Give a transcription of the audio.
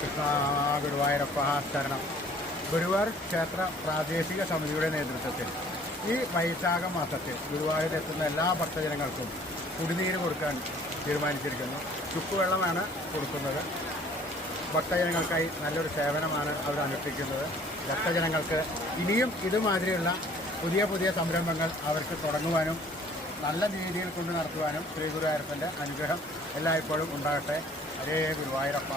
കൃഷ്ണ ഗുരുവായൂരപ്പ ശരണം. ഗുരുവായൂർ ക്ഷേത്ര പ്രാദേശിക സമിതിയുടെ നേതൃത്വത്തിൽ ഈ വൈശാഖ മാസത്തിൽ ഗുരുവായൂരെത്തുന്ന എല്ലാ ഭക്തജനങ്ങൾക്കും കുടിനീര് കൊടുക്കാൻ തീരുമാനിച്ചിരിക്കുന്നു. ചുക്കുവെള്ളമാണ് കൊടുക്കുന്നത്. ഭക്തജനങ്ങൾക്കായി നല്ലൊരു സേവനമാണ് അവർ അനുഷ്ഠിക്കുന്നത്. ഭക്തജനങ്ങൾക്ക് ഇനിയും ഇതുമാതിരിയുള്ള പുതിയ പുതിയ സംരംഭങ്ങൾ അവർക്ക് തുടങ്ങുവാനും നല്ല രീതിയിൽ കൊണ്ട് നടത്തുവാനും ശ്രീ ഗുരുവായൂരപ്പൻ്റെ അനുഗ്രഹം എല്ലായ്പ്പോഴും ഉണ്ടാകട്ടെ. ഹരേ ഗുരുവായൂരപ്പ.